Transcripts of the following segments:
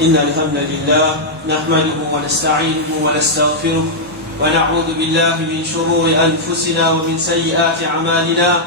إن الحمد لله نحمده ونستعينه ونستغفره ونعوذ بالله من شرور أنفسنا ومن سيئات أعمالنا.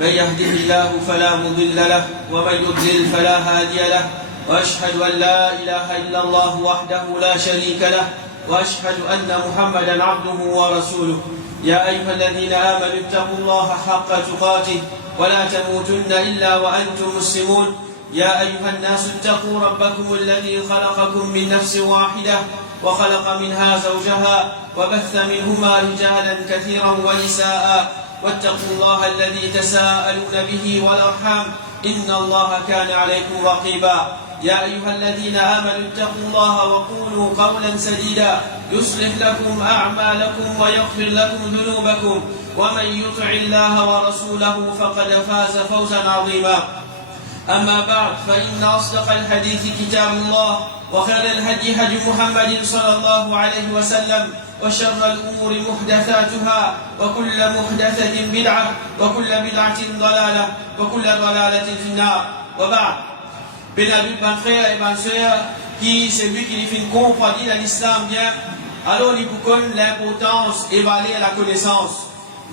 من يهده الله فلا مضل له ومن يضلل فلا هادي له، وأشهد أن لا إله إلا الله وحده لا شريك له، وأشهد أن محمدا عبده ورسوله. يا أيها الذين آمنوا اتقوا الله حق تقاته ولا تموتن إلا وأنتم مسلمون. يا أيها الناس اتقوا ربكم الذي خلقكم من نفس واحدة وخلق منها زوجها وبث منهما رجالا كثيرا ونساء، واتقوا الله الذي تساءلون به والأرحام إن الله كان عليكم رقيبا. يا أيها الذين آمنوا اتقوا الله وقولوا قولا سديدا يصلح لكم أعمالكم ويغفر لكم ذنوبكم، ومن يطع الله ورسوله فقد فاز فوزا عظيما. أما بعد، فإن أصدق الحديث كتاب الله، وخير الهدي هدي محمد صلى الله عليه وسلم، وشر الأمور محدثاتها، وكل محدثة بدعة، وكل بدعة ضلالة، وكل ضلالة في النار. وبعد، Bénabil, ban frère et ban sœur, qui c'est lui qui fait comprendre l'islam bien, alors il vous connaît l'importance d'évaluer la connaissance.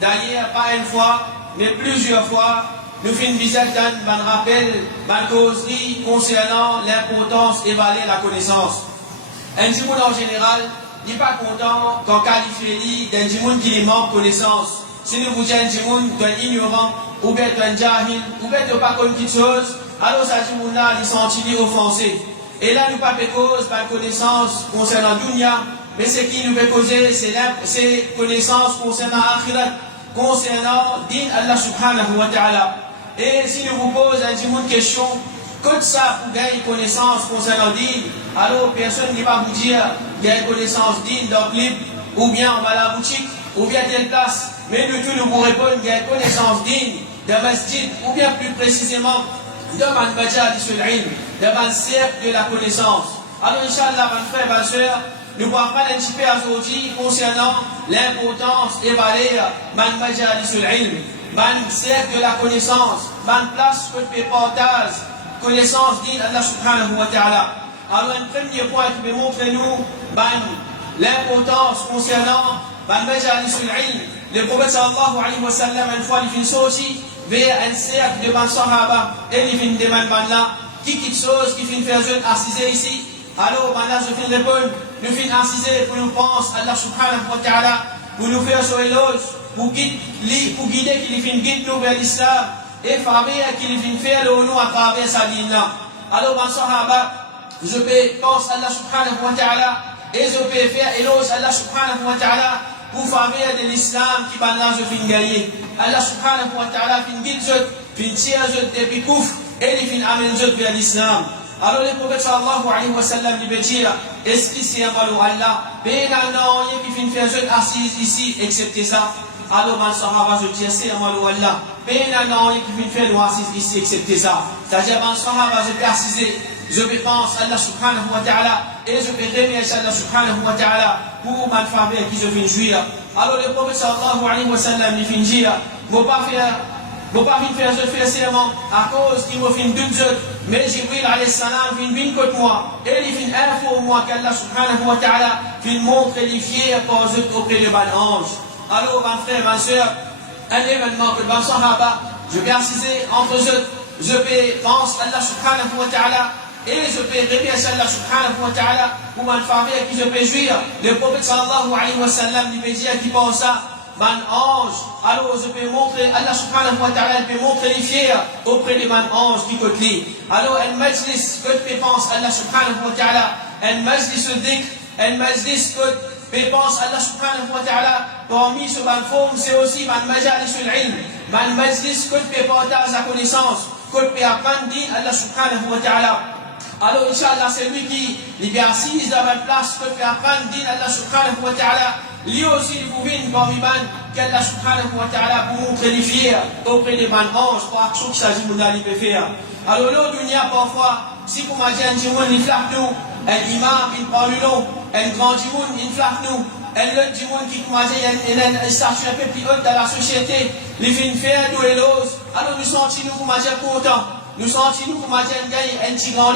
D'ailleurs, pas une fois, mais plusieurs fois, nous faisons une visite dans un rappel, dans causerie concernant l'importance d'évaluer la connaissance. Un djimoun en général n'est pas content qu'on qualifie d'un djimoun qui lui manque connaissance. Si nous vous disons un djimoun d'un ignorant, ou bien d'un jahil, ou bien de pas connaître quelque chose, alors ça djimoun là, il s'en offensé. Et là, nous pas de cause, pas de connaissance concernant dunya, mais ce qui nous fait causer, c'est connaissance concernant akhirat, concernant din Allah subhanahu wa ta'ala. Et si nous vous posons une question, que ça pour gagner connaissance concernant din, alors personne ne va vous dire gagner connaissance din dans le livre, ou bien on va à la boutique, ou bien telle place. Mais nous tous nous vous répondons gagner connaissance din de masjid, ou bien plus précisément de man majalis al-ilm, de man cercle de la connaissance. Alors Inch'Allah, mon frère, ma soeur, nous allons prendre un petit peu aujourd'hui concernant l'importance d'évaluer man majalis al-ilm, man cercle de la connaissance, man place que tu partages connaissance d'Il Allah subhanahu wa ta'ala. Alors un premier point qui me montre nous l'importance concernant man majalis al-ilm. Le prophète sallallahu alayhi wa sallam, une fois, il fait aussi vers un cercle de ban sahaba, et il fait demander là, qui quitte chose, qui fait faire jeune assisé ici. Alors, maintenant, je fais répondre, nous faisons assiser pour nous penser Allah subhanahu wa ta'ala, pour nous faire son éloge, pour guider qu'il fait guide nous vers l'islam, et faire qu'il fait faire le nom à travers sa ligne là. Alors, ban sahaba, je peux penser Allah subhanahu wa ta'ala, et je peux faire éloge Allah subhanahu wa ta'ala, pour faire de l'islam qui va là, je finis gagner. Allah subhanahu wa ta'ala fin guide je, fin tire je depuis pouf, et il fin amène je vers l'islam. Alors le prophète sallallahu alayhi wa sallam lui veut dire, est-ce qu'il s'y avalou Allah, ben non, il y a qui fin faire je assise ici, excepté ça. Alors man sahaba je dis, c'est avalou Allah, ben non, il y a qui fin faire nous assise ici, excepté ça. C'est-à-dire man sahaba je peux assiser, je peux penser Allah subhanahu wa ta'ala, et je peux remercier Allah subhanahu wa ta'ala pour ma faveur qui je viens jouir. Alors le prophète sallallahu alayhi wa sallam il finit dire, faut pas faire je fais serment à cause qu'il me fait d'une zot, mais Jibril alayhi salam vient contre moi, et il fait info moi qu'Allah subhanahu wa ta'ala fait montre les fiers par eux auprès de ban ange. Alors ma frère, ma soeur, un événement que ban sahaba, je vais assister entre eux, je vais penser Allah subhanahu wa ta'ala, et je peux remercier Allah subhanahu wa ta'ala pour ma famille qui je peux jouir. Le prophète sallallahu alayhi wa sallam il me dit qui pense ça, man ange. Alors je peux montrer, Allah subhanahu wa ta'ala peut montrer les fiers auprès de man ange qui côté. Alors un majlis que tu penses Allah subhanahu wa ta'ala, un majlis de dhikr, un majlis que tu penses Allah subhanahu wa ta'ala, parmi ce man forme c'est aussi man majalis al-ilm, man majlis que tu partages la connaissance, que tu apprends Allah subhanahu wa ta'ala. Alors, Inch'Allah, c'est lui qui est assis dans la place que fait apprendre din Allah subhanahu wa ta'ala. Lui aussi, il vous vient parmi man qu'Allah subhanahu wa ta'ala pour montrer les fiers auprès des man anges pour action qu'il s'agit de peut faire. Alors, là, dunya, parfois, si vous m'avez un djimoun, il flatte nous, un imam, il parle nous, un grand djimoun, il flatte nous, un autre djimoun qui m'a dit, une statue un peu plus haute dans la société, il fait une faire, nous et l'ose. Alors, nous sentons, nous, vous m'avez content. nous sentons nous comme un petit grand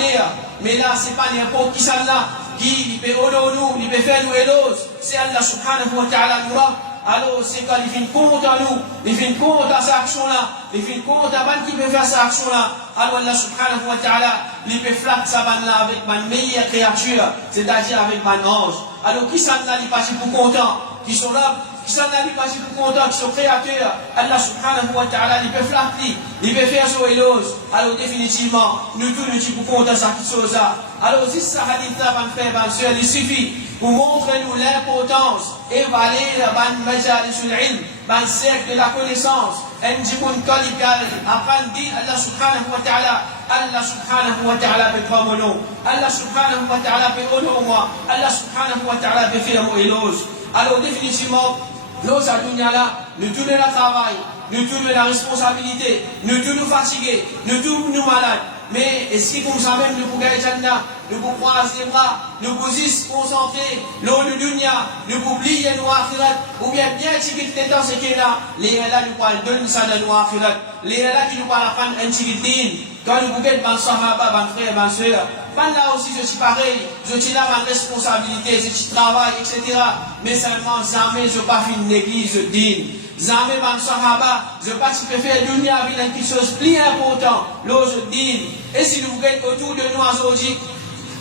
mais là, c'est pas n'importe qui ça là, qui peut honorer nous, il peut faire nous et l'autre. C'est Allah subhanahu wa ta'ala nous. Alors, c'est quand il fait compte à nous, il fait compte à cette action-là, il fait compte à ban qui peut faire cette action-là. Alors, Allah subhanahu wa ta'ala, il peut flatter sa ban-là avec ma meilleure créature, c'est-à-dire avec ma ange. Alors, qui s'en a, il passe pour content, qui sont là, qui s'en a, il passe pour content, qui sont créateurs. Allah subhanahu wa ta'ala, il peut flatter, il peut faire ça et l'autre. Alors, définitivement, nous tous, nous sommes pour content à cette chose-là. Alors, si ce hadith-là, ban frère, ban soeur, il suffit pour montrer nous l'importance et valer ban majalisul ilm, ban cercle de la connaissance. Enjimoun Kalikal, apprendre dit Allah subhanahu wa ta'ala, Allah subhanahu wa ta'ala peut prendre mon nom, Allah subhanahu wa ta'ala peut honorer moi, Allah subhanahu wa ta'ala peut faire mon éloge. Alors, définitivement, nous, à dunya là, nous tous le travail, nous tous la responsabilité, nous tous nous fatigués, nous tous nous malades. Mais est-ce que comme ça même nous pouvons gagner Jannah, nous pouvons croiser les bras, nous pouvons juste concentrer l'eau de dunya, nous pouvons oublier nos akhirat, ou bien petit les temps c'est qu'il là, les là nous parlent donner ça dans nos akhirat, les là qui nous parlent apprendre un petit din, quand nous pouvons être ban sahaba, ban frère, ban soeur, ban là aussi je suis pareil, je suis là ma responsabilité, je suis travail, etc. Mais seulement jamais je pas faire une église digne. Jamais ban sahaba, je pas si peut faire dunya avec quelque chose de plus important, l'eau je dis. Et si nous voulons autour de nous aujourd'hui,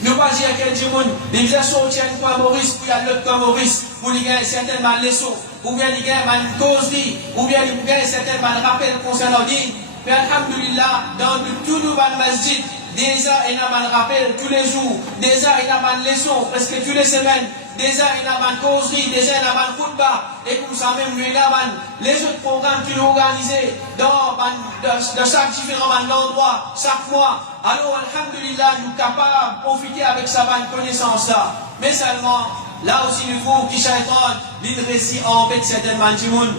nous pas dire qu'un monde, il vient sortir une fois Maurice, puis il y a l'autre fois Maurice, pour lui gagner certainement leçons, ou bien il gagne une causerie, ou bien il gagne certainement un rappel concernant dit. Mais alhamdulillah, dans tous nos masjid, déjà il y a un rappel tous les jours, déjà il y a une leçon presque toutes les semaines. Déjà, il y a une causerie, déjà, il y a une football, et comme ça même, il y a les autres programmes qui nous organisés dans chaque différent endroit, chaque mois. Alors, alhamdulillah, nous sommes capables de profiter avec sa bonne connaissance-là. Mais seulement, là aussi, nous trouvons que Shaitan, il réussit à embêter certains bandimounes.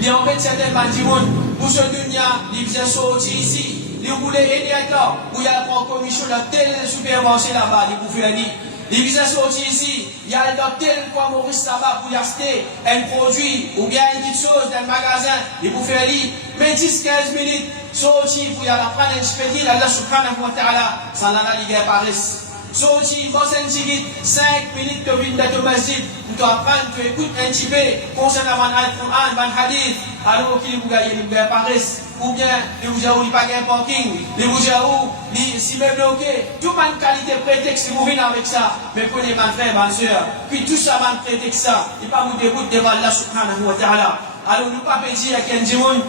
Il embête certains bandimounes. Pour ce dunya, il vient sortir ici. Il voulait aider à temps, où il y a une commission de tel supermarché là-bas, il pouvait aller. Il vient sortir ici, il y a dans tel point Maurice là-bas pour y acheter un produit ou bien une petite chose dans le magasin, il peut faire lire, mais 10-15 minutes, sortir pour y aller prendre un petit peu, Allah subhanahu wa ta'ala, ça n'a pas de paresse. Sortir, bosse un petit peu, 5 minutes de vie de masjid, tu apprends, tu écoutes un petit peu, concernant le Coran, le hadith, alors qu'il vous gagne de paresse. Ou bien, les boujahou, ils pas de parking, les boujahou, si me bloqué, toute ma qualité prétexte, si vous venez avec ça, mais prenez ma frère, ma soeur, puis tout ça, ma prétexte ça, il pas vous déroute devant Allah subhanahu wa ta'ala. Alors, nous pas dire à quel monde,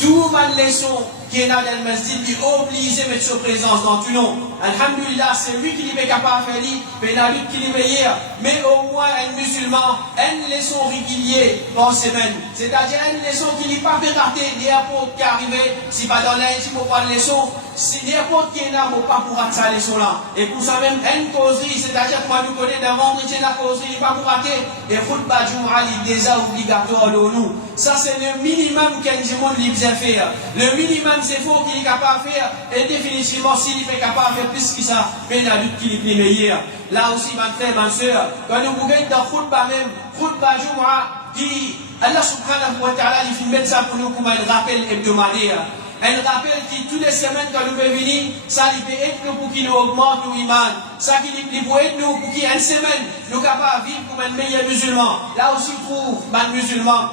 tout ma leçon qui est dans le masjid, il est obligé de mettre sa présence dans tout nom. Alhamdulillah, c'est lui qui est capable de faire, mais la lutte qui est meilleure. Mais au moins, un musulman, une leçon régulière par semaine. C'est-à-dire une leçon qui n'est pas fait rater, n'importe qui est arrivé, si pas dans l'Inde, si vous pas de leçon, si n'importe qui est là, vous pas pour rater sa leçon-là. Et pour ça même, une causerie, c'est-à-dire que moi, nous connaissons d'un vendredi la causerie, il n'est pas pour rater. Et khutbah Jumu'ah, il est déjà obligatoire de nous. Ça, c'est le minimum qu'un monde lui vient faire. Le minimum, c'est faux qu'il est capable de faire. Et définitivement, s'il est capable de faire plus que ça, mais la lutte qui est plus meilleure. Là aussi, ma frère, ma soeur, quand nous pouvons dans khutbah même, khutbah Jumu'ah, qui, Allah subhanahu wa ta'ala, il fait mettre ça pour nous comme un rappel hebdomadaire. Un rappel qui, toutes les semaines, quand nous pouvons venir, ça peut être nous pour qu'il nous augmente nos iman. Ça qui peut être nous pour qu'il y ait une semaine, nous capables de vivre comme un meilleur musulman. Là aussi, trouve, un musulman.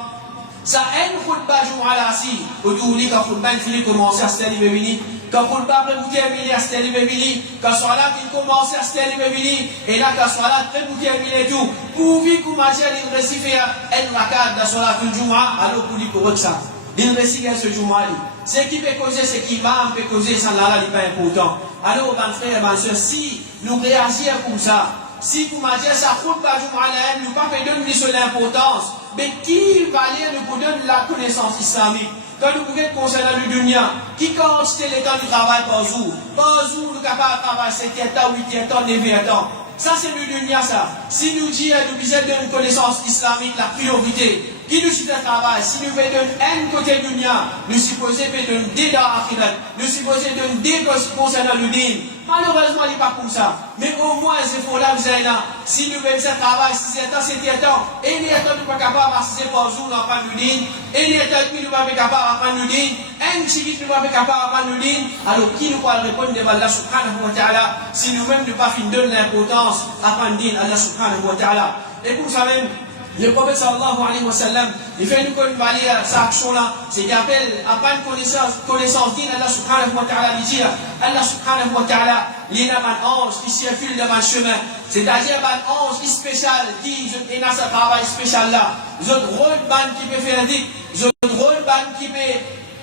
Ça une khutbah Jumu'ah là si aujourd'hui quand khutbah il commence à se terminer quand khutbah après vous terminer à se terminer quand salat il commence à se terminer et là quand salat après vous terminer tout pour vivre comme il réussit faire une rakat de salat du Jumu'ah alors pour lui pour ça il réussit ce Jumu'ah ce qui peut causer ce qui va peut causer ça là n'est pas important alors mon frère ma soeur si nous réagissons comme ça si vous mangez ça khutbah Jumu'ah nous pas donner sur l'importance mais qui va aller nous donner la connaissance islamique quand nous pouvons concernant le dunya qui quantité le temps du travail par jour nous sommes capables de travailler 7 ans, 8 ans, 9 ans ça c'est le dunya ça si nous disons nous besoin d'une connaissance islamique la priorité qui nous suit à travail, si nous faisons un côté dunya, nous supposons faire un dé dans l'akhirat, nous supposons un dé concernant le din. Malheureusement, il n'est pas comme ça. Mais au moins, c'est pour la là. Si nous faisons un travail, si c'est temps, c'était temps. Et les temps, nous ne sommes pas capables d'assister par jour dans le din. Et les temps, nous ne sommes pas capables d'apprendre le din. Un chiquit, nous ne sommes pas capables d'apprendre le din. Alors, qui nous va répondre devant Allah subhanahu wa ta'ala si nous-mêmes ne pas donner l'importance à apprendre le din, Allah subhanahu wa ta'ala. Et pour ça même, le prophète sallallahu alayhi wa sallam, il fait nous valider cette action-là, c'est qu'il appelle à prendre connaissance d'Il, Allah subhanahu wa ta'ala, lui dire, Allah subhanahu wa ta'ala, il y a un ange qui circule dans le chemin, c'est-à-dire un ange spécial qui est dans ce travail spécial là, je rôle ban qui peut faire dit, je rôle ban qui peut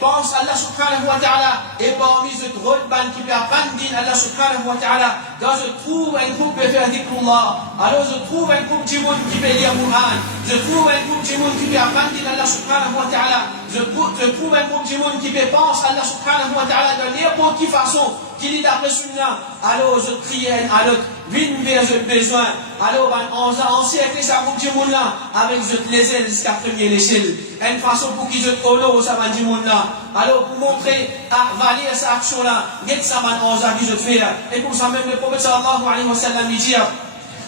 pense Allah subhanahu wa ta'ala, et parmi ce drôle ban qui peut apprendre Allah subhanahu wa ta'ala, quand je trouve un groupe qui peut faire dhikrullah, alors je trouve un groupe du monde qui peut lire Qur'an, je trouve un groupe du monde qui peut apprendre Allah subhanahu wa ta'ala, je trouve un groupe du monde qui peut penser Allah subhanahu wa ta'ala de n'importe quelle façon, qui dit d'après Sunna, alors je crie à l'autre, viens vers ce besoin, alors on siècle ça groupe du monde là, avec les ailes jusqu'à première échelle, une façon pour qu'ils se holo ça va du monde là, alors pour montrer à valider cette action là, get ça va on a qui je fais, et pour ça même le prophète sallallahu alayhi wa sallam lui dit,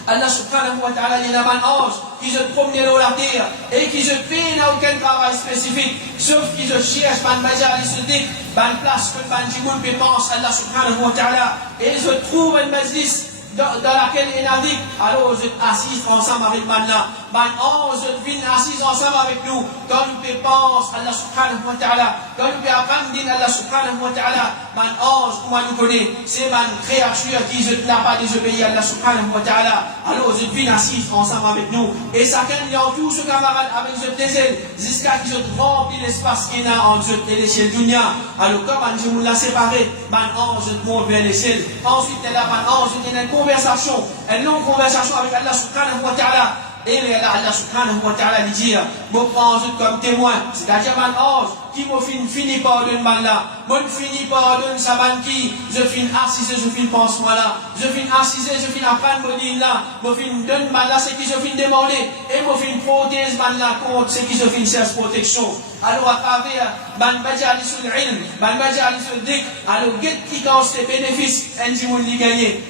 Allah subhanahu wa ta'ala, il y a un ange qui se promène dans la terre et qui se fait dans aucun travail spécifique, sauf qu'il se cherche, ban majal, il se dit, ban place que ban jimoun peut penser Allah subhanahu wa ta'ala, et il se trouve une majlis dans laquelle il a dit, alors vous êtes assis ensemble avec Manna, ban ange vient assis ensemble avec nous, quand nous peut penser Allah subhanahu wa ta'ala, quand nous peut apprendre Allah subhanahu wa ta'ala, ban ange, comment nous connaît, c'est ban créature qui n'a pas désobéi à Allah subhanahu wa ta'ala, alors vous êtes assis ensemble avec nous, et chacun y a tous ce camarade avec ce désel, jusqu'à qu'ils se remplit l'espace qu'il y a entre eux et l'échelle dunya, alors quand ban Jimoun l'a séparé, ban ange monte vers l'échelle, ensuite il y a ban ange, il y a une conversation, une longue conversation avec Allah subhanahu wa ta'ala, et Allah subhanahu wa ta'ala lui dit, moi prends comme témoin, c'est-à-dire un ange qui me finit par donner mal là, moi finit par donner sa man qui, je finis assisé, je finis pense moi là, je finis assisé, je finis apprendre mon din là, moi finis donne mal là, c'est qui je finis demander, et moi finis protéger mal là contre ce qui je finis chercher protection. Alors à travers ban majalisul ilm, ban majalisul dhikr, alors get qui cause ses bénéfices, un jimoun li gagné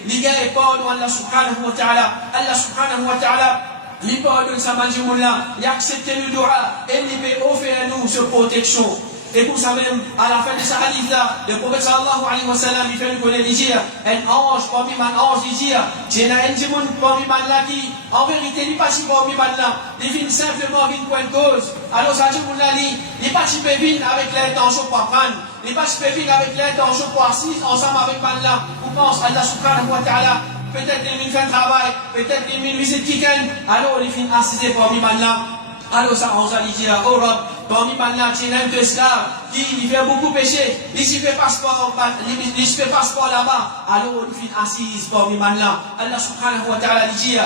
par Allah subhanahu wa ta'ala, Allah subhanahu wa ta'ala, il pardonne sa manjimoula, il accepte le dua et il peut offrir à nous cette protection. Et pour ça même, à la fin de ce hadith là, le prophète sallallahu alayhi wa sallam, il fait nous connaître, il dit, un ange parmi man ange, il dit, j'ai un jimoun parmi man là qui, en vérité, il n'est pas si parmi man là, il vient simplement avec une point de cause. Alors ça jimoun là, il n'est pas si peu vine avec l'intention pour apprendre, il n'est pas si peu vine avec l'intention pour assister ensemble avec man là, on pense à Allah subhanahu wa ta'ala. Peut-être qu'il fait un travail, peut-être qu'il visite quelqu'un, alors il finit assisé parmi là. Alors ça, on s'est dit, oh Rob, parmi là, tu es un esclave qui fait beaucoup péché, il se fait passeport là-bas, alors il finit assise parmi là. Allah subhanahu wa ta'ala dit,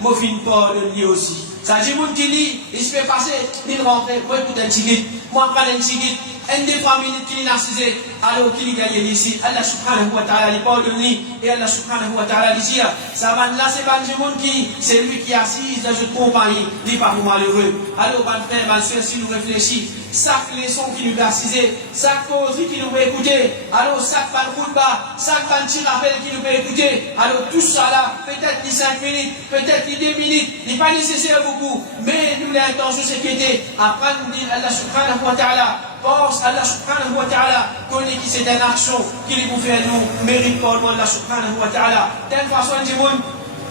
moi je finis pas de lui aussi. Ça dit, mon qui dit, il se fait passer, il rentre, moi écoute un ticket, moi prends un ticket. Un des 3 minutes qu'il a assisé, alors qu'il gagne ici, Allah subhanahu wa ta'ala, il parle de lui, et Allah subhanahu wa ta'ala, il dit, ça va là, c'est pas du monde qui, c'est lui qui assise dans une compagnie, il n'est pas malheureux. Alors, mon frère, ma soeur, si nous réfléchissons, chaque leçon qui nous a assisé, chaque cause qui nous peut écouter, alors chaque ban khutba, chaque ban petit rappel qui nous peut écouter, alors tout ça là, peut-être les 5 minutes, peut-être les 2 minutes, il n'est pas nécessaire beaucoup, mais nous l'intention c'est qu'il était, apprendre Allah subhanahu wa ta'ala, pense Allah subhanahu wa ta'ala, connaît qui c'est une action qu'il vous fait nous, mérite pour nous Allah subhanahu wa ta'ala. Telle façon, du monde,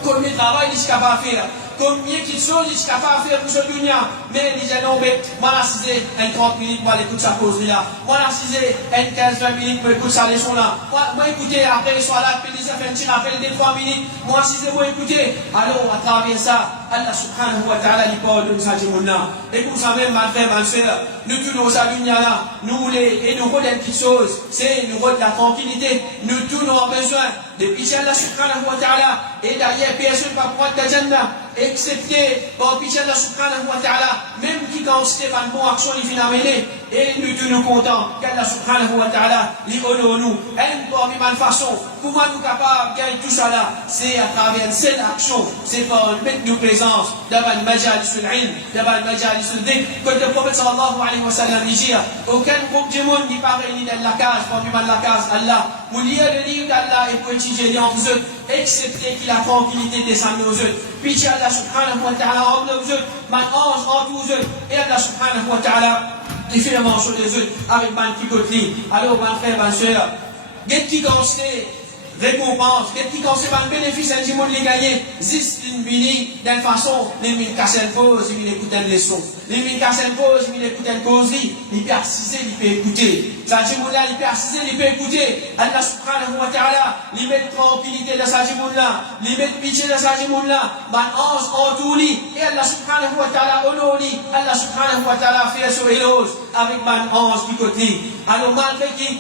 combien de travail il est capable de faire, combien de choses il est capable de faire pour ce dunya, mais il dit non, mais moi l'assisé, un 30 minutes, moi l'écoute sa cause là, moi l'assisé, un 15-20 minutes, moi écoute sa leçon là, moi écoutez, après il soit là, puis il fait un petit rappel des 3 minutes, moi assisé, moi écoutez, alors à travers ça, Allah subhanahu wa ta'ala lui pardonne sa jimouna. Et pour ça même, ma frère, ma soeur, nous tous nos dunya là, nous voulons, et nous voulons une petite chose, c'est nous voulons de la tranquillité, nous tous nous avons besoin de pitié Allah subhanahu wa ta'ala, et derrière personne va pouvoir ta jannah, excepté par pitié Allah subhanahu wa ta'ala, même qui quand c'était une bonne action, il vient amener, et nous tenons contents qu'Allah subhanahu wa ta'ala lui honore nous. Et parmi ma façon, comment nous capables de gagner tout ça là, c'est à travers une seule action, c'est par mettre nos présences devant le majalis al-ilm, devant le majalis al-dhikr, comme le prophète sallallahu alayhi wa sallam dit, aucun groupe du monde n'est pas réuni dans la case, parmi la case Allah, pour lire le livre d'Allah et pour étudier entre eux, excepté qu'il a tranquillité descendre aux eux. Puis Allah subhanahu wa ta'ala envoie aux eux, man ange en tous eux, et Allah subhanahu wa ta'ala, il fait la mention des eux avec man qui côté. Alors, mon frère, ma soeur, qu'est-ce qui constate récompense, qu'est-ce qui constate le bénéfice, un petit monde les gagner, juste une bini, d'une façon, les mille cassent une pause, ils écoutent une leçon. Les mille cassent une pause, ils écoutent une causerie, ils peuvent assister, ils peuvent écouter. Ça dit là, ils peuvent assister, ils peuvent écouter. Allah subhanahu wa ta'ala, ils mettent tranquillité dans sa là, ils mettent pitié dans sa là, man ange en tout lit, et Allah subhanahu wa ta'ala honore lit, Allah subhanahu wa ta'ala fait sur éloge avec man ange qui côté. Alors malgré qui,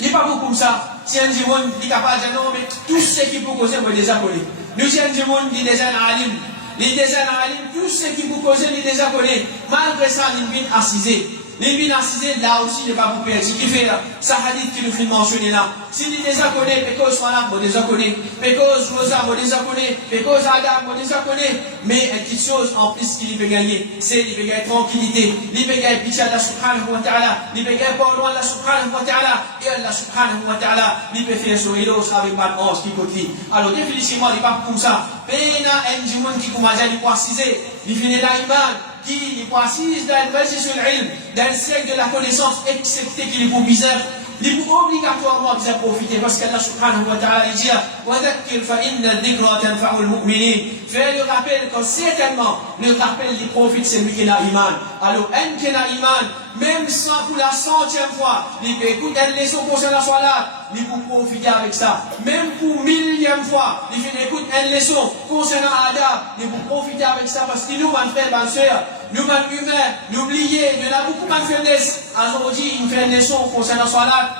il n'y a pas beaucoup comme ça. Si un monde est capable de dire non, mais tout ce qui peut causer, moi déjà connais. Nous, si un monde dit déjà alim, les déjà alim, tout ce qui peut causer, les déjà connais. Malgré ça, il vient assiser. Les vins assisés, là aussi, il n'est pas pour perdre. Ce qui fait là, ça hadith qui nous fait mentionner là. Si les déjà connaît, parce qu'on a, on déjà connaît. Parce Rosa, on déjà connaît. Parce Adam, on déjà connaît. Mais une petite chose en plus qu'il peut gagner, c'est qu'il peut gagner tranquillité. Il peut gagner pitié à Allah subhanahu wa ta'ala. Il peut gagner pardon à Allah subhanahu wa ta'ala. Et Allah subhanahu wa ta'ala, il peut faire son éloge avec ma ange qui côté. Alors, définitivement, il n'est pas comme ça. Pena un monde qui commence à lui assiser. Il finit là, iman. Qui est assise dans le majlis al-ilm, dans le siècle de la connaissance, excepté qu'il est pour bizarre, il est obligatoirement de profiter, parce qu'Allah subhanahu wa ta'ala dit وَذَكِّرْ فَإِنَّ الذِّكْرَى تَنْفَعُ الْمُؤْمِنِينَ. Fais le rappel que certainement, le rappel il profite celui qui a iman. Alors, un qui a iman, même sans pour la 100e fois, il peut écouter une leçon concernant la salat, il peut profiter avec ça. Même pour 1000e fois, il peut écouter une leçon concernant Adab, il peut profiter avec ça, parce que nous, mon frère, ma soeur, nous, mon humain, n'oubliez, il y en a beaucoup de faiblesses. Aujourd'hui, il fait une leçon concernant la salat.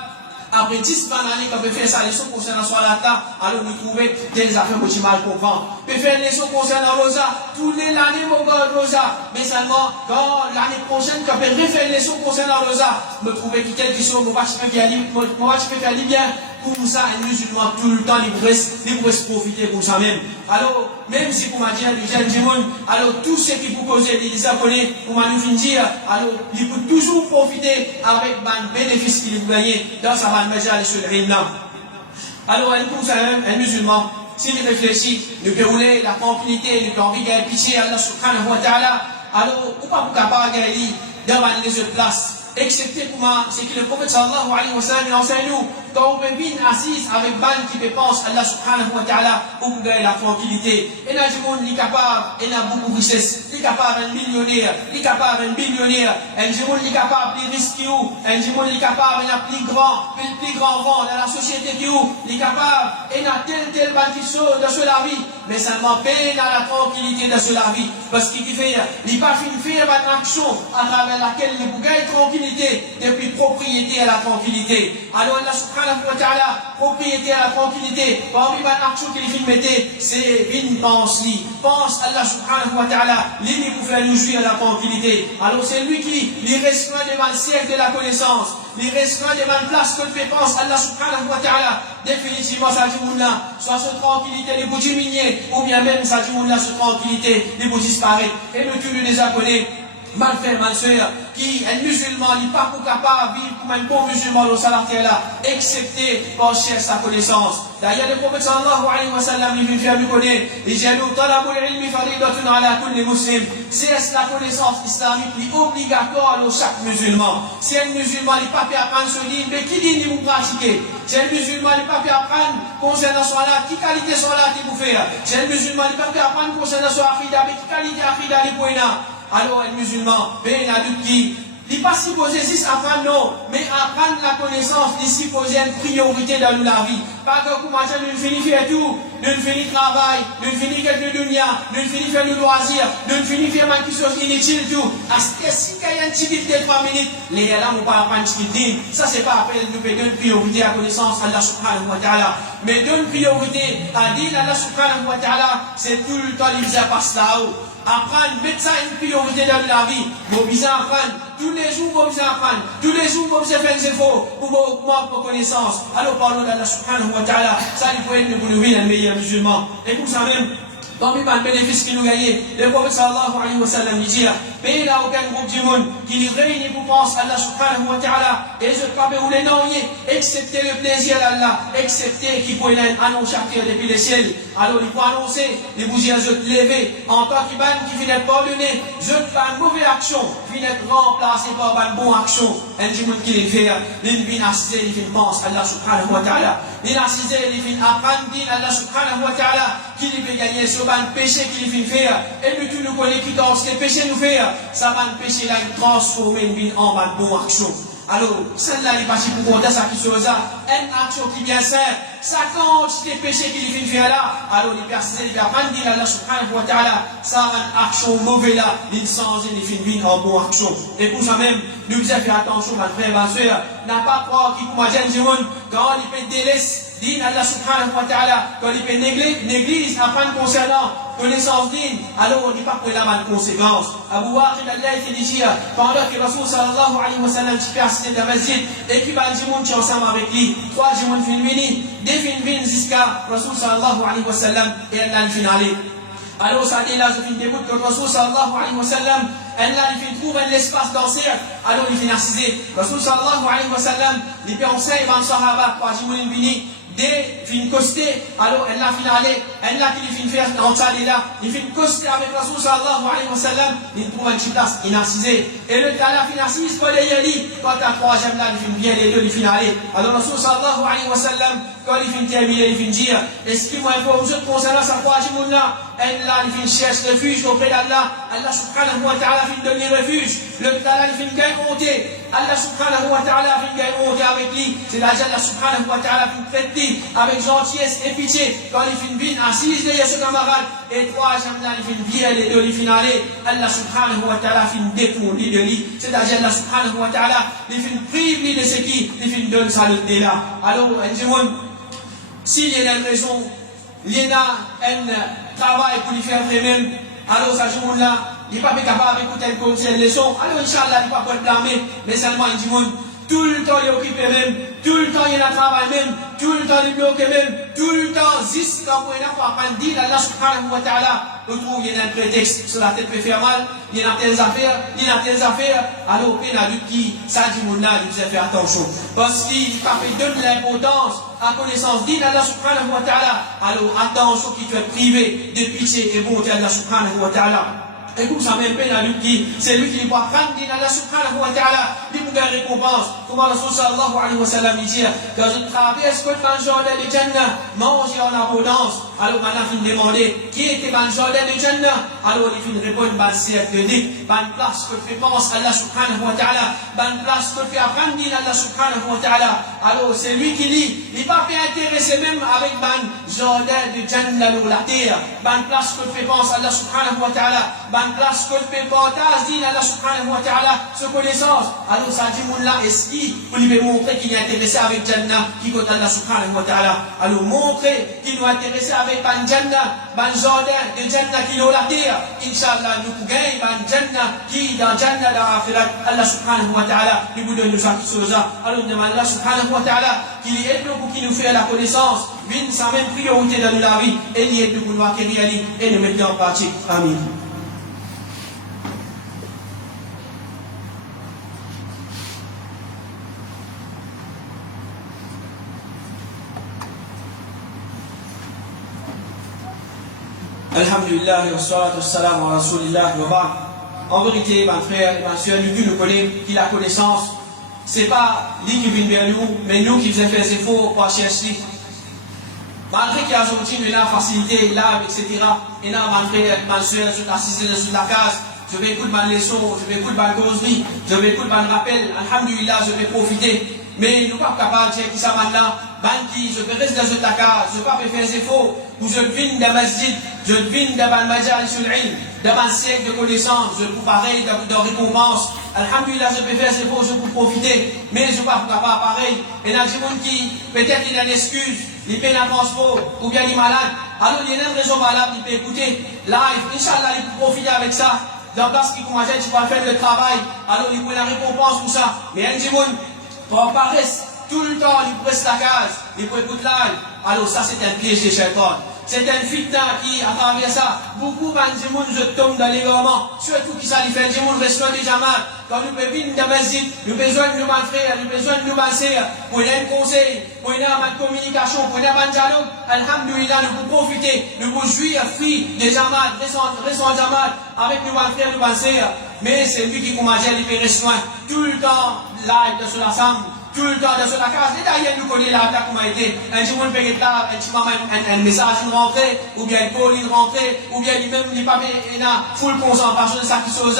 Après 10 années qu'on peut faire sa leçon concernant la salat, alors nous trouvons des affaires que tu mal comprends. On peut faire une leçon concernant Rosa, toutes les années, mon gars, Rosa. Mais seulement, quand l'année prochaine, quand on peut refaire une leçon concernant Rosa, me trouver que quelque chose, moi, je peux faire bien. Comme ça, un musulman, tout le temps, il pourrait se profiter pour ça même. Alors, même si pour m'a dit, le monde, alors tout ce qui vous cause les abonnés, pour m'a nous dire, alors, il peut toujours profiter avec le bénéfice qu'il a gagné dans sa majal sur le Rhin. Alors, comme ça, un musulman, s'il réfléchit, nous peut rouler la tranquillité, nous peut envie de gagner pitié, Allah subhanahu wa ta'ala, alors, pourquoi vous capable de gagner devant les autres places? Excepté pour moi, c'est que le prophète sallallahu alayhi wa sallam enseigne nous, quand on peut venir assise avec ban qui pense Allah subhanahu wa ta'ala, pour vous gagner la tranquillité. Et là, du monde, il est capable, il a beaucoup de richesse, il est capable d'un millionnaire, il est capable d'un billionnaire, un du monde, il est capable de risquer où, un du monde, il est capable d'un plus grand vent dans la société qui où, il est capable, il a tel ban qui sort de la vie, mais seulement peine à la tranquillité de la vie, parce qu'il fait, il n'est pas fini de faire une action à travers laquelle il vous gagne tranquillité. Depuis propriété à la tranquillité. Alors Allah subhanahu wa ta'ala, propriété à la tranquillité, parmi les actions qu'il fait mettre, c'est une pensée. Pense Allah subhanahu wa ta'ala, lui pour faire nous jouir à la tranquillité. Alors c'est lui qui, il restera devant le siècle de la connaissance, il restera devant la place que tu penses Allah subhanahu wa ta'ala. Définitivement, ça dit là, soit cette tranquillité, les bouts diminuer, ou bien même ça dit là, cette tranquillité, les bouts disparaître. Et nous tous les japonais, mal frère, mal soeur, qui est musulman, n'est pas capable de vivre comme un bon musulman dans sa là, excepté par chercher sa connaissance. D'ailleurs, le prophète sallallahu alayhi wa sallam, il vient faire nous connaître, il dit, nous, talabul ilmi faridatun ala kulli muslim. C'est la connaissance islamique qui est obligatoire à chaque musulman. Si un musulman n'est pas fait apprendre ce livre, mais qui dit vous pratiquer? Si un musulman n'est pas fait apprendre concernant son là, qui qualité son là vous faire? Si un musulman n'est pas fait apprendre concernant son akhida, mais qui qualité akhida les points? Alors, un musulman, ben, il a dit qui, il n'est pas supposé juste apprendre, non, mais apprendre la connaissance, il est supposé une priorité dans la vie. Pas que pour moi, nous finissons faire tout, nous finissons travail, nous finissons faire du dunya, nous finissons faire du loisir, nous finissons faire quelque chose inutile, tout. Est-ce que si il y a un petit de 3 minutes, les gars là, on ne peut pas apprendre ce qu'il dit. Ça, c'est pas après, nous donner une priorité à la connaissance, Allah subhanahu wa ta'ala. Mais donner priorité à dire Allah subhanahu wa ta'ala, c'est tout le temps, il y a pas ça. Apprendre, mettre ça une priorité dans la vie. Bon, bizarre, apprendre. tous les jours, vous besoin apprendre, tous les jours, vous besoin faire des efforts pour augmenter vos connaissances. Alors, parlons d'Allah subhanahu wa ta'ala, ça, il faut être pour nous vivre un meilleur musulman. Et pour ça même, parmi les bénéfices que nous gagnons, le prophète sallallahu alayhi wa sallam dit, mais il n'y a aucun groupe du monde qui nous réunit pour penser à Allah subhanahu wa ta'ala, et je ne peux pas vous les nommer, excepté le plaisir d'Allah, excepté qui peut annoncer depuis les ciels. Alors il faut annoncer, les bougies à lever, en tant qu'Iban qui finit pardonner, je ne pas une mauvaise action, finit remplacé par une bonne action. Un du monde qui les fait, il vient assister, il vient penser à Allah subhanahu wa ta'ala, il vient assister, il vient apprendre à Allah subhanahu wa ta'ala, qui lui peut gagner sur un péché qu'il vient faire, et nous tous nous connaissons qui dans ce péché nous faire, ça va le péché là, il transforme en une bonne action. Alors, celle-là, il est parti pour compter ça qui chose là, une action qui est bien simple, ça quantité de péché qu'il vient faire là, alors il persiste, il va apprendre à Allah subhanahu wa ta'ala, ça va une action mauvaise là, il change, il finit en bonne action. Et pour ça même, nous devons faire attention, ma frère, ma soeur, n'a pas croire qu'il peut manger du monde, quand il peut délaisser, dit Allah subhanahu wa ta'ala, quand il peut néglige, apprendre concernant connaissance digne, alors on ne dit pas que là, mal conséquence. Abu Waqid Allah était dit, pendant que Rasul sallallahu alayhi wa sallam qui persiste dans la masjid, et puis bah, du monde qui est ensemble avec lui, trois du monde fin vini, des fin vini jusqu'à Rasul sallallahu alayhi wa sallam, et elle a fin aller. Alors ça dit là, je finis début que Rasul sallallahu alayhi wa sallam, elle a fin trouve un espace dans le cercle, alors il fin assisé. Rasul sallallahu alayhi wa sallam, il fait enseigner dans le sahaba, trois du monde vini, des fin costé, alors elle a fin aller, elle a qui fin faire en salle là, il fin costé avec Rasul sallallahu alayhi wa sallam, il trouve un petit place, il assisé. Et le cas là, fin assise, quand il y a dit, quand la troisième là, il fin bien les deux, il fin aller. Alors Rasul sallallahu alayhi wa sallam, quand il fin terminer, il fin dire, est-ce qu'il m'a informé concernant sa troisième là, elle là, il fin cherche refuge auprès d'Allah, Allah subhanahu wa ta'ala fin donner refuge, le cas là, il fin gagne monter, Allah subhanahu wa ta'ala fin gagne monter avec lui, c'est là Allah subhanahu wa ta'ala fin traiter avec gentillesse et pitié, quand il fin bien assise derrière ce camarade, et troisième là, il fin bien les deux, il fin aller, Allah subhanahu wa ta'ala fin détourner de lui, c'est-à-dire Allah subhanahu wa ta'ala, il fin prive lui de ce qui, il fin donne ça le là. Alors, s'il y a une raison, il y a un travail pour lui faire même, alors ça joue là, il n'est pas capable d'écouter une leçon, alors Inch'Allah, il n'est pas blâmer, mais seulement il dit, tout le temps il est occupé même, tout le temps il a un travail même, tout le temps il est bloqué même, tout le temps, jusqu'à quand il n'a pas appris Allah subhanahu wa ta'ala, on trouve qu'il y a un prétexte, sur la tête peut faire mal, il y a telles affaires, alors il y a qui, ça dit mon là, il faut faire attention, parce qu'il donne l'importance à connaissance d'Allah subhanahu wa ta'ala, alors attention qu'il doit priver de pitié et bonté d'Allah subhanahu wa ta'ala. Et comme ça même peine à lui c'est lui qui va prendre d'Allah subhanahu wa ta'ala, il vous donne récompense. Comme Rasul sallallahu alayhi wa sallam dit, quand je traverse le jardin de Jannah, manger en abondance. Alors maintenant, il demander qui était dans le jardin de Jannah. Alors il finit répondre, ban cercle de dit, ban place que fait pense Allah subhanahu wa ta'ala, ban place que fait apprendre d'Allah subhanahu wa ta'ala. Alors c'est lui qui dit, il n'est pas fait intéresser même avec ban jardin de Jannah ou la terre, ban place que fait pense Allah subhanahu wa ta'ala, ban place que fait partage d'Allah subhanahu wa ta'ala, ce connaissance. Alors ça dit, mon là, est-ce qu'il pour lui montrer qu'il est intéressé avec Jannah, qui compte Allah subhanahu wa ta'ala. Alors montrer qu'il nous est intéressé avec ban Jannah, ban jardin de Jannah qui est la terre. Inch'Allah, nous gagnons ban Jannah qui dans Jannah dans l'akhirat. Allah subhanahu wa ta'ala, il vous donne nous chaque chose. Alors nous demandons Allah subhanahu wa ta'ala qu'il aide nous pour qu'il nous fasse la connaissance, vienne sa même priorité dans la vie, et il aide nous pour nous acquérir et nous mettre en pratique. Amin. Alhamdulillah, wa salatu wa salam wa rasulillah wa ba'd. En vérité, mon frère et ma soeur, nous connaissons qu'il a connaissance. Ce n'est pas lui qui vient vers nous, mais nous qui faisons faire ses efforts pour chercher. Malgré qu'il y a aujourd'hui la facilité, l'âme, etc. Et là, mon frère et ma soeur, je suis assisté sur la case. Je vais écouter ma leçon, je vais écouter ma causerie, je vais écouter mon rappel. Alhamdulillah, je vais profiter. Mais nous ne sommes pas capables de dire qui ça maintenant. Banki, je vais rester dans cette case, je ne vais pas faire des efforts. Où je viens dans masjid, je viens dans le majal sur l'ilm, dans un siècle de connaissances, je peux pareil dans récompense. Alhamdulillah, je peux faire des efforts, je peux profiter. Mais je ne suis pas capable pareil. Et il y a des gens qui, peut-être il a une excuse, il paye un transport, ou bien il est malade. Alors il y a une raison valable, il peut écouter live. Inch'Allah, il peut profiter avec ça. dans place qui commence, tu vas faire le travail, alors il prend la récompense pour ça. Mais un monde, par paresse, tout le temps, il presse la case, il prend écouter là. Alors ça, c'est un piège de Shaitan. C'est un fitna qui, à travers ça, beaucoup de gens se tombent dans l'égarement. Surtout qui ça, les fait, les gens reçoivent déjà mal. Quand nous pouvons venir dans la masjid, nous avons besoin de nos frères, nous avons besoin de nos sœurs, pour un conseil, pour une communication, pour un dialogue. Alhamdulillah, nous pouvons profiter, nous pouvons jouir, fuir des amades, récents amades, avec nos frères, nos sœurs. Mais c'est lui qui commence à les faire soin. Tout le temps, là, sur la sambre. Tout le temps dans la case, et d'ailleurs nous connaissons la comment a été, un jour on peut être là, un message rentré, ou bien un call rentré, ou bien lui-même, il pas full concentration de ça qui chose.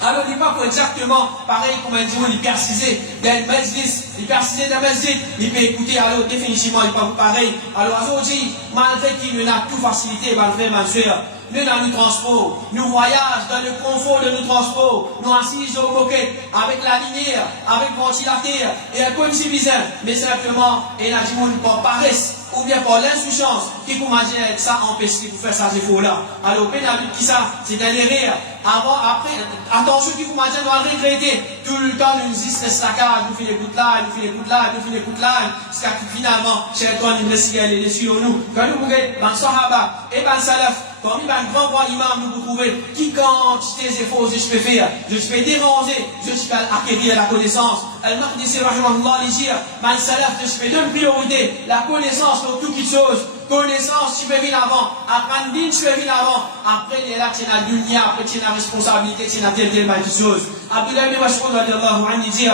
Alors il n'est pas exactement pareil comme un jour il persisait dans le masjid, il persisait dans le masjid, il peut écouter, alors définitivement il n'est pas pareil. Alors aujourd'hui, malgré qu'il a toute facilité, malgré ma soeur, nous dans le transport, nous voyageons dans le confort de nos transports, nous assis au moquette, avec la lumière, avec le ventilateur, et un peu civilisé, mais simplement, il a dit par paresse, ou bien par l'insouciance, qui commence à être ça empêché pour faire ça, c'est là. Alors, qui ça, c'est un erreur. Avant, après, attention qui commence à nous regretter. Tout le temps, nous disons, c'est ça, nous faisons les là, nous faisons les là, nous faisons les là, c'est que finalement, chez toi, nous laissons les sur nous. Quand nous regardons, dans le Sahaba, et dans le Salaf, parmi les grands imams, nous pouvons trouver qui quantité d'efforts je peux faire, je peux déranger, je peux acquérir la connaissance. Al-Maqdisi, rahimahullah, les dire, dans le Salaf, je peux donner priorité, la connaissance pour toute chose. Connaissance, tu peux venir avant. Apprendre din, tu peux venir avant. Après, il est là, tu as la dunya, après, tu as la responsabilité, tu as telle chose. Abdullah ibn Mas'ud, radiallahu anhu, dit,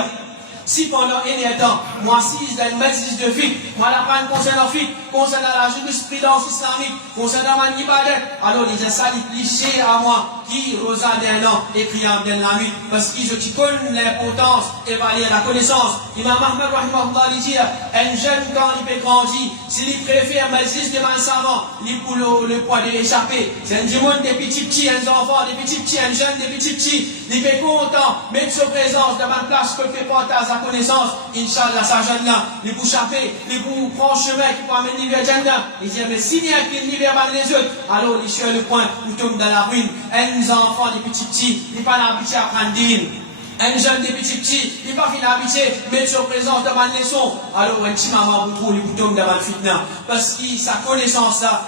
si pendant un temps, moi, si dans le masjid de fiqh, moi, l'apprendre concernant fiqh, concernant la jurisprudence islamique, concernant ma ibadat, alors les gens, ça, les clichés à moi, qui, rosa d'un an, écrit en bien la nuit, parce que je te connais l'importance et valier la connaissance. Imam Ahmed, rahimahullah, dit, un jeune, quand il peut grandir, s'il préfère masjid devant un savant, il pour le poids de l'échappée. C'est un démon des petits, un enfant, des petits, un jeune, des petits, il fait content, mettre sa présence devant une place que fait partage la connaissance, Inch'Allah, sa jeune là, il pour chapper, il pour prendre chemin qui peut amener vers Jannah. Il dit, mais si bien qu'il n'y vers les autres, alors il sur le point, il tombe dans la ruine. Un enfant, des petits, il n'est pas habitué à prendre d'île. Un jeune des petits, il n'est pas habitué à mettre sa présence devant les leçons. Alors, un petit maman, vous trouvez, il tombe devant le fitna. Parce que sa connaissance là,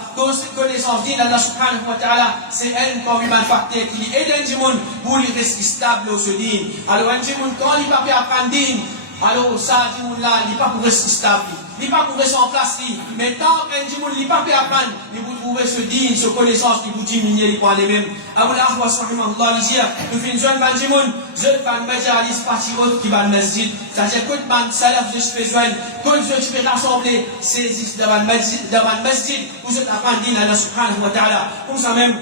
connaissance d'Allah subhanahu wa ta'ala, c'est un parmi les facteurs qui aide un monde pour lui rester stable au ce din. Alors, un monde, quand il ne peut pas apprendre din, alors ça, il là, il n'est pas pour rester stable. Il n'est pas pour rester en place. Mais tant qu'un monde, il n'est pas pour apprendre, il vous trouver ce din, ce connaissance qui vous diminue, il prend les mêmes. Abu al-Ahwas, rahimahullah, il dit, nous faisons une jeune banjimoun, jeune ban majalis parti autre qui va le masjid. C'est-à-dire, quand ban salaf, je fais joindre, quand je fais rassembler, saisissent devant le masjid, vous êtes apprendre din, Allah subhanahu wa ta'ala. Comme ça même,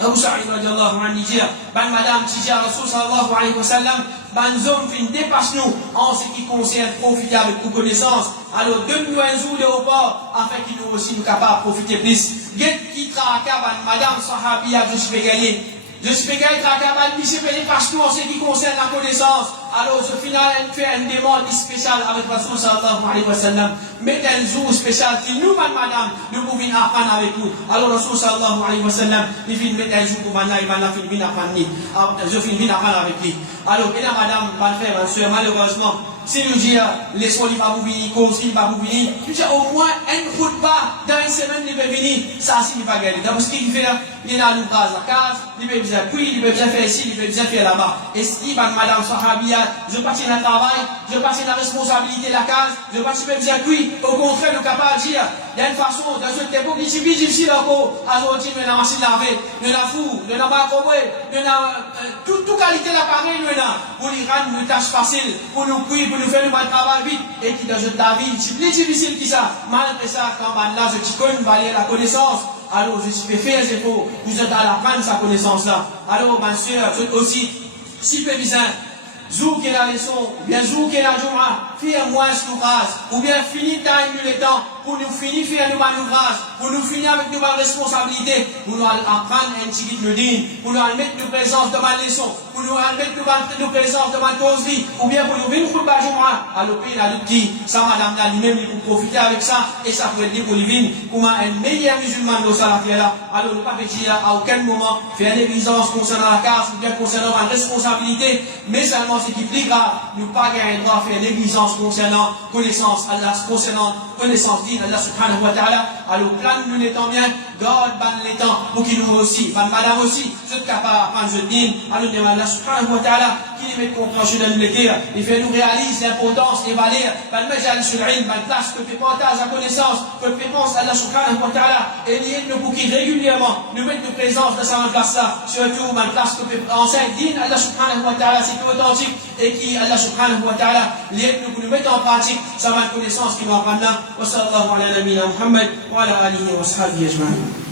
Abu Sa'id radiallahu anhu dit, ban madame Tijia Rasul sallallahu alayhi wa sallam, ban hommes fin dépasse nous en ce qui concerne profiter avec nos connaissances. Alors donne-nous un jour de repos afin qu'il nous aussi nous capables de profiter plus. Get qui traka ban madame sahabia je suis gagné. Je suis gagné traka ban monsieur dépasse nous en ce qui concerne la connaissance. Alors ce final fait une demande spéciale avec Rasul sallallahu alayhi wa sallam. Mettez un jour spécial qui nous madame nous pouvons apprendre avec nous. Alors Rasul sallallahu alayhi wa sallam il vient mettre un jour pour madame il va venir apprendre. Je finis apprendre avec lui. Alors et là madame va faire ma soeur malheureusement si nous disons les soins pas vous venir cause il va vous venir tu dis au moins un coup de pas dans une semaine il va venir ça c'est il va gagner parce qu'il fait il y a l'ouvrage la case il va bien puis il va bien faire ici il va bien faire là-bas et si madame sahabia je passe dans le travail je passe dans la responsabilité de la case je passe bien puis au contraire nous capable de dire il y a une façon dans cette époque qui est difficile encore aujourd'hui nous avons la machine laver nous avons four nous avons microwave nous avons toute qualité d'appareil nous avons pour lui rendre une tâche facile pour nous cuire pour nous faire le travail vite et qui dans la vie c'est plus difficile que ça malgré ça quand là je te connais valier la connaissance alors je peux faire des efforts vous êtes à apprendre sa connaissance là alors ma soeur aussi si peu besoin jour qu'il a leçon bien jour qu'il a jour faire moins d'ouvrage, ou bien finir time le temps, pour nous finir faire nos ouvrage, pour nous finir avec nos responsabilités, pour nous apprendre un petit guide le digne, pour nous mettre nos présences dans ma leçon, pour nous mettre nos présences dans ma causerie, ou bien pour nous venir pour le à l'opé, à l'outil, ça madame là lui-même, il peut profiter avec ça, et ça peut aider pour lui venir, comme un meilleur musulman dans ça là. Alors ne pas dire à aucun moment faire négligence concernant la casse, ou bien concernant ma responsabilité, mais seulement ce qui est plus grave, nous pas gagner le droit à faire négligence concernant connaissance Allah, concernant connaissance d'Il, Allah subhanahu wa ta'ala. Alors plan nous l'étant bien, garde ban les temps pour qu'il nous aussi, ban madame aussi, ce capable d'apprendre je dis, alors demande Allah subhanahu wa ta'ala, qui met compréhension dans le cœur, il fait nous réaliser l'importance et valeur, ban majal sur l'ilm, ban place que fait partage la connaissance, que fait pense Allah subhanahu wa ta'ala, et lié nous pour qu'il régulièrement nous mettre nos présences dans sa place là, surtout ban place que fait enseigne din Allah subhanahu wa ta'ala, c'est authentique, et qui Allah subhanahu wa ta'ala, lié nous pour nous mettre en pratique sa connaissance qui nous apprend là. وصلى الله على نبينا محمد وعلى آله وأصحابه أجمعين.